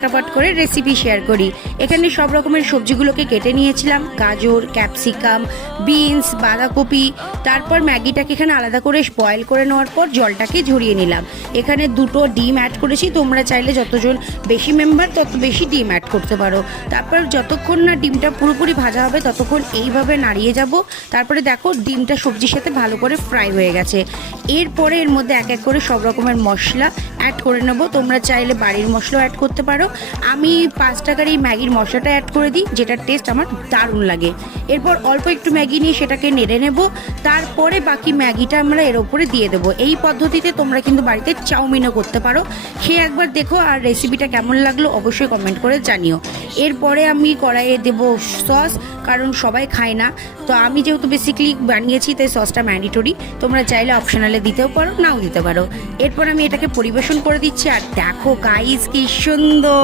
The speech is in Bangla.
ফটাফট করে রেসিপি শেয়ার করি। এখানে সব রকমের সবজিগুলোকে কেটে নিয়েছিলাম, গাজর, ক্যাপসিকাম, বিনস, বাঁধাকপি। তারপর ম্যাগিটাকে এখানে আলাদা করে বয়েল করে নেওয়ার পর জলটাকে ঝরিয়ে নিলাম। এখানে 2টো ডিম অ্যাড করেছি, তোমরা চাইলে যতজন বেশি মেম্বার তত বেশি ডিম অ্যাড করতে পারো। তারপর যতক্ষণ না ডিমটা পুরোপুরি ভাজা হবে ততক্ষণ এইভাবে নাড়িয়ে যাব। তারপরে দেখো ডিমটা সবজির সাথে ভালো করে ফ্রাই হয়ে গেছে। এরপরে এর মধ্যে এক এক করে সব রকমের মশলা অ্যাড করে নেব। তোমরা চাইলে বাড়ির মশলাও অ্যাড করতে পারো। আমি 5 টাকার এই ম্যাগির মশলাটা অ্যাড করে দিই, যেটার টেস্ট আমার দারুণ লাগে। এরপর অল্প একটু ম্যাগি নিয়ে সেটাকে নেড়ে নেব। তারপরে বাকি ম্যাগিটা আমরা এর ওপরে দিয়ে দেবো। এই পদ্ধতিতে তোমরা কিন্তু বাড়িতে চাউমিনও করতে পারো। খেয়ে একবার দেখো, আর রেসিপিটা কেমন লাগলো অবশ্যই কমেন্ট করে জানিও। এরপরে আমি কড়াইয়ে দেব সস, কারণ সবাই খায় না। তো আমি যেহেতু বেসিক্যালি বানিয়েছি তাই সসটা ম্যান্ডেটরি। তোমরা চাইলে অপশনালে দিতেও পারো, নাও দিতে পারো। এরপর আমি এটাকে পরিবেশন করে দিচ্ছি। আর দেখো গাইস কি সুন্দর